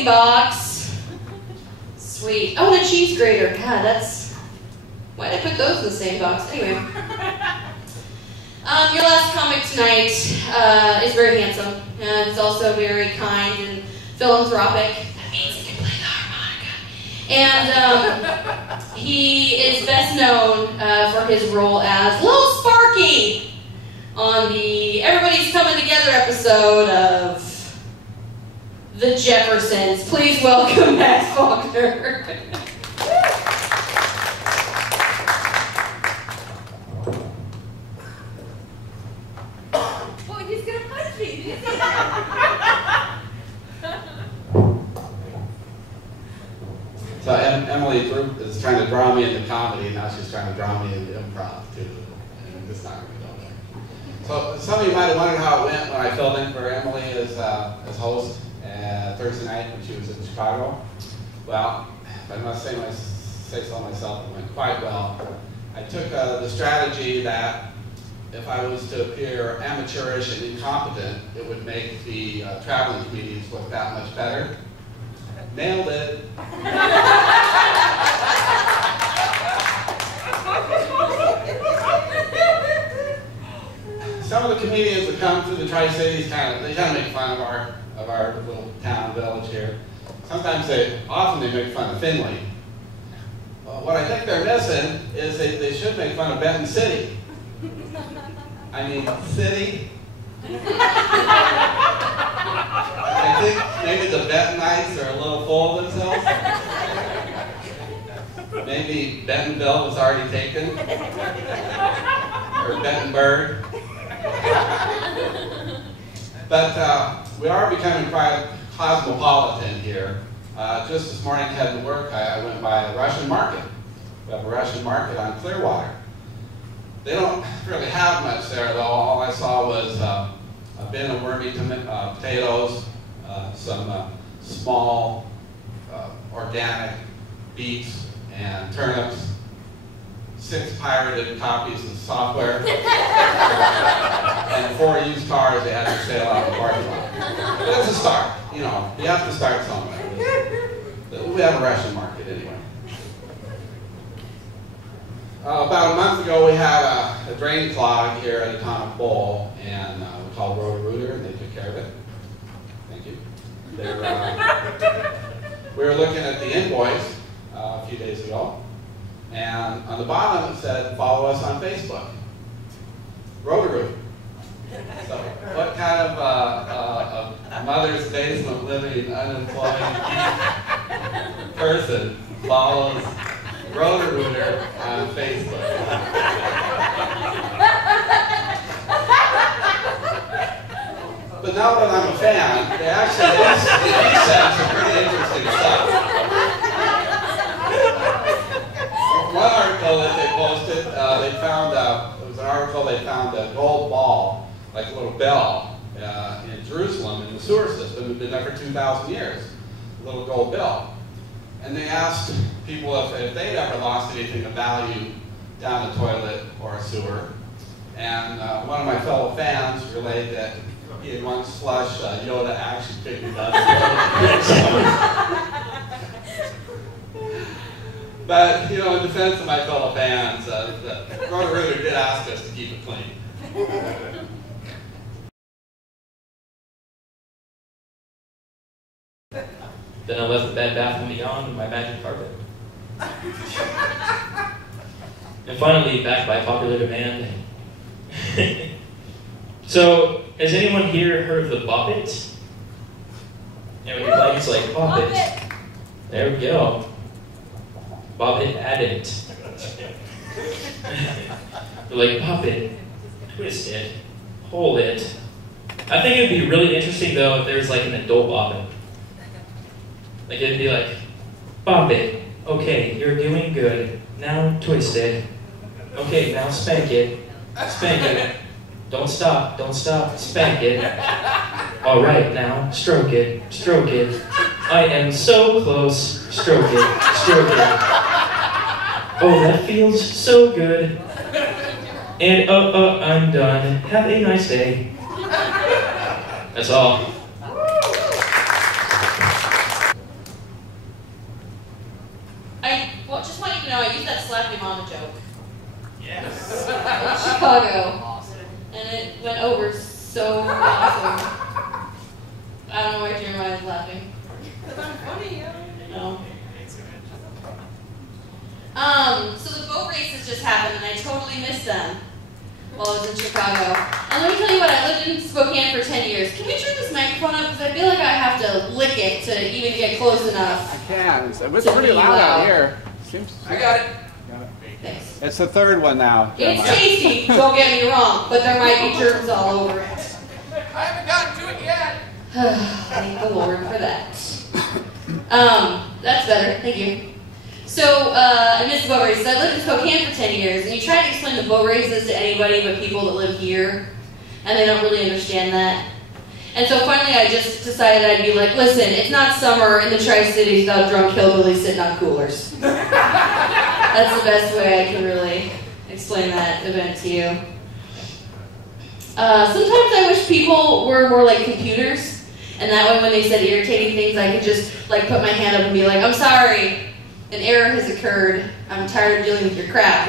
movie box. Sweet. Oh, and a cheese grater. God, that's... Why'd I put those in the same box? Anyway. Your last comic tonight is very handsome, and he's also very kind and philanthropic. That means he can play the harmonica. And he is best known for his role as Little Sparky on the Everybody's Coming Together episode of The Jeffersons. Please welcome Matt Faulkner. Oh, he's gonna punch me. Did you see that? So Emily is trying to draw me into comedy, and now she's trying to draw me into improv too. And this time we don't know. So some of you might have wondered how it went when I filled in for Emily as host Thursday night when she was in Chicago. Well, if I must say so myself, it went quite well. I took the strategy that if I was to appear amateurish and incompetent, it would make the traveling comedians look that much better. Nailed it. Some of the comedians that come to the Tri-Cities they kind of make fun of our little town village here. Often they make fun of Findlay. What I think they're missing is they should make fun of Benton City. I mean, city. I think maybe the Bentonites are a little full of themselves. Maybe Bentonville was already taken. Or Bentonburg. But we are becoming quite cosmopolitan here. Just this morning heading to work, I went by a Russian market. We have a Russian market on Clearwater. They don't really have much there though. All I saw was a bin of wormy potatoes, some small organic beets and turnips, 6 pirated copies of software, and 4 used cars they had for sale out of the parking lot. But that's a start, you know, you have to start somewhere. We have a Russian market anyway. About a month ago we had a drain clog here at Atomic Bowl, and we called Roto-Rooter and they took care of it. Thank you. We were looking at the invoice a few days ago, and on the bottom it said, follow us on Facebook. Roto-Rooter. So what kind of a mother's basement living unemployed person follows Roto-Rooter on Facebook? But now that I'm a fan, they actually said some pretty interesting stuff. One article that they posted, they found, it was an article they found a gold ball, like a little bell, in Jerusalem in the sewer system. It had been there for 2,000 years, a little gold bell. And they asked people if they'd ever lost anything of value down a toilet or a sewer. And one of my fellow fans relayed that he had once flushed Yoda action figures out of the toilet. But, you know, in defense of my fellow fans, Roto-Rooter did ask us to keep it clean. Then I left the Bed Bath & Beyond and my magic carpet. And finally, back by popular demand. So, has anyone here heard of the Bop It? And when you're playing, it's like, Bop It. There we go. Bop It, add it. They're like, Bop It, twist it, hold it. I think it would be really interesting, though, if there's like an adult Bop It. Like, it'd be like, Bop It. Okay, you're doing good. Now twist it. Okay, now spank it. Spank it. Don't stop, spank it. All right, now stroke it, stroke it. I am so close. Stroke it, stroke it. Oh, that feels so good. And I'm done. Have a nice day. That's all. Chicago, and it went over so awesome. I don't know why Jeremiah is laughing. No. So the boat races just happened, and I totally missed them while I was in Chicago. And let me tell you what, I lived in Spokane for 10 years. Can we turn this microphone up? Because I feel like I have to lick it to even get close enough. I can. It's pretty loud out here. I got it. Thanks. It's the third one now. It's tasty, don't get me wrong, but there might be germs all over it. I haven't gotten to it yet. Thank the Lord for that. That's better, thank you. So, I missed boat races. I lived in Spokane for 10 years, and you try to explain the boat races to anybody but people that live here, and they don't really understand that. And so finally I just decided I'd be like, listen, it's not summer in the Tri-Cities without drunk hillbillies sitting on coolers. That's the best way I can really explain that event to you. Sometimes I wish people were more like computers, and that way when they said irritating things, I could just like put my hand up and be like, I'm sorry, an error has occurred. I'm tired of dealing with your crap.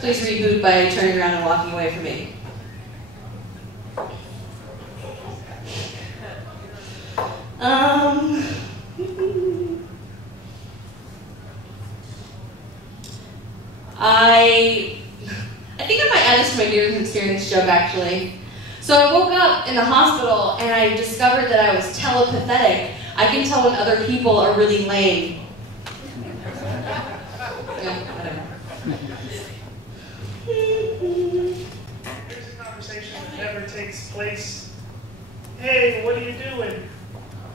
Please reboot by turning around and walking away from me. I think I might add this to my New Year's experience joke, actually. So I woke up in the hospital and I discovered that I was telepathetic. I can tell when other people are really lame. Yeah, whatever. Here's a conversation that never takes place. Hey, what are you doing?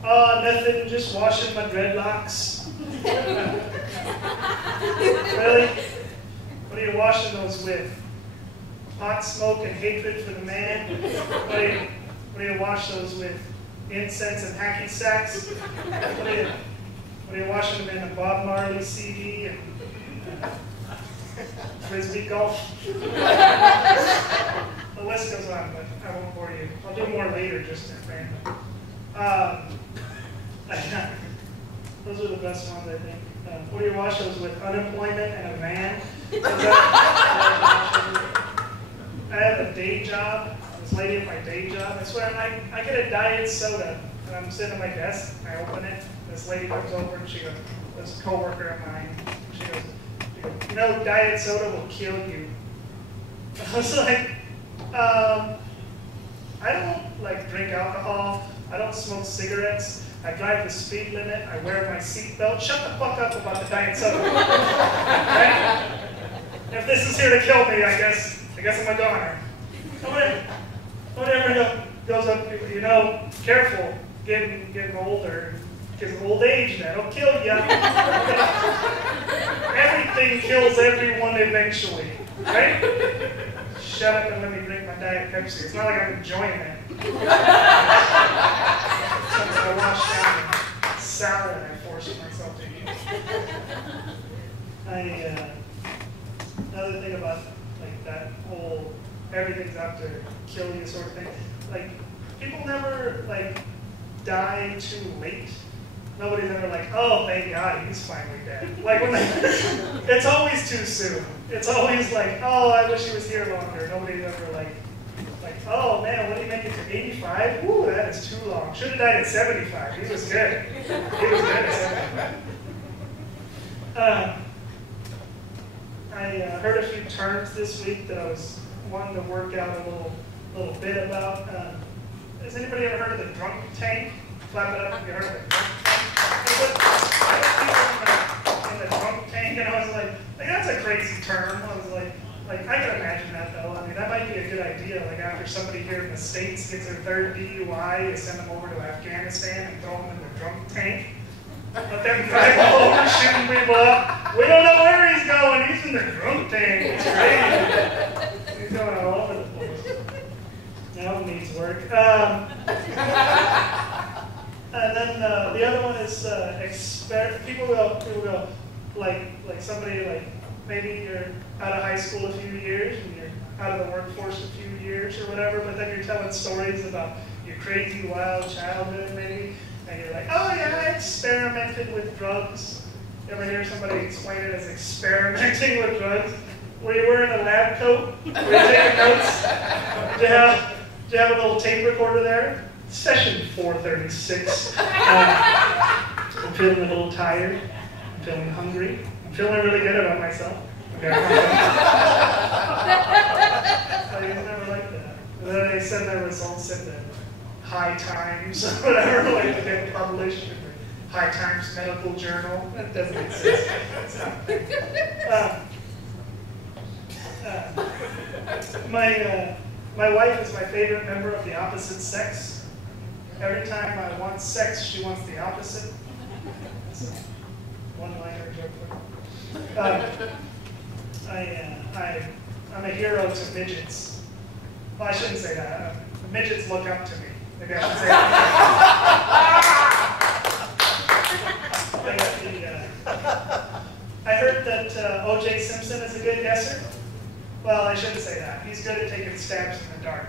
Nothing, just washing my dreadlocks. Really? What are you washing those with? Hot smoke and hatred for the man? What do you wash those with? Incense and hacky sacks? What are you washing them in? A Bob Marley CD and frisbee golf? The list goes on, but I won't bore you. I'll do more later, just at random. Those are the best ones, I think. What do you wash those with? Unemployment and a van? I have a day job. This lady at my day job, I swear, I get a diet soda, and I'm sitting at my desk, and I open it, this lady comes over, and she goes, this coworker of mine, she goes, you know, diet soda will kill you. I was like, I don't, like, drink alcohol, I don't smoke cigarettes, I drive the speed limit, I wear my seatbelt. Shut the fuck up about the diet soda. Right? If this is here to kill me, I guess I'm a goner. Whatever goes up, you know, careful, getting older, because old age, that'll kill you. Everything kills everyone eventually, right? Shut up and let me drink my Diet Pepsi. It's not like I'm enjoying it. Since I washed down the salad I forced myself to eat. Another thing about like that whole everything's out to kill you sort of thing, like people never like die too late. Nobody's ever like, oh, thank God, he's finally dead. Like when it's always too soon. It's always like, oh, I wish he was here longer. Nobody's ever like, oh man, what did he make it to 85? Ooh, that is too long. Should have died at 75. He was good. He was good at 75. I heard a few terms this week that I was wanting to work out a little bit about. Has anybody ever heard of the drunk tank? Clap it up if you heard of it. In the drunk tank, and I was like, that's a crazy term. I was like I can imagine that though. I mean, that might be a good idea. Like after somebody here in the States gets their third DUI, you send them over to Afghanistan and throw them in the drunk tank. Let them drive all over, shooting people up. We don't know where he's going. He's in the drunk tank. It's crazy. He's going all over the place. Now it needs work. And then the other one is people go like somebody like maybe you're out of high school a few years and you're out of the workforce a few years or whatever, but then you're telling stories about your crazy wild childhood maybe, and you're like, oh yeah, I experimented with drugs. You ever hear somebody explain it as experimenting with drugs? Were you wearing a lab coat? Were you taking notes? Do you have a little tape recorder there? Session 436. I'm feeling a little tired. I'm feeling hungry. I'm feeling really good about myself. Okay. I never liked that. And then they send their results in the High Times, or whatever, like the day published in the High Times Medical Journal. That doesn't exist. It's not a thing. My wife is my favorite member of the opposite sex. Every time I want sex, she wants the opposite. That's a one-liner joke. I'm a hero to midgets. Well, I shouldn't say that. Midgets look up to me. Maybe I should say that. I heard that O.J. Simpson is a good guesser. Well, I shouldn't say that. He's good at taking stabs in the dark.